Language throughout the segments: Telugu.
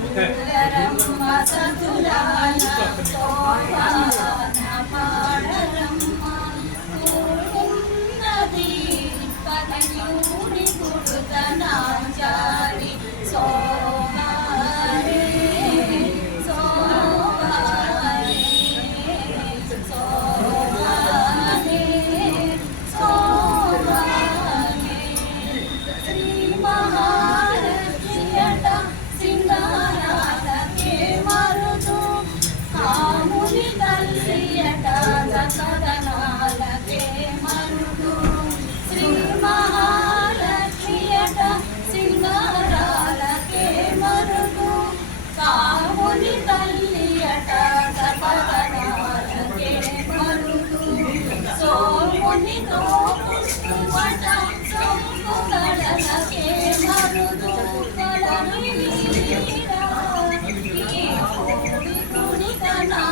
오케이. Thank you.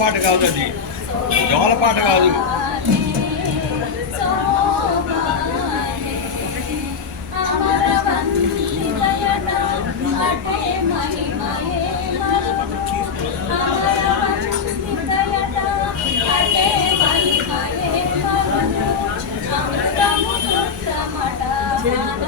పాట కాదు అది జోల పాట కాదు Yeah.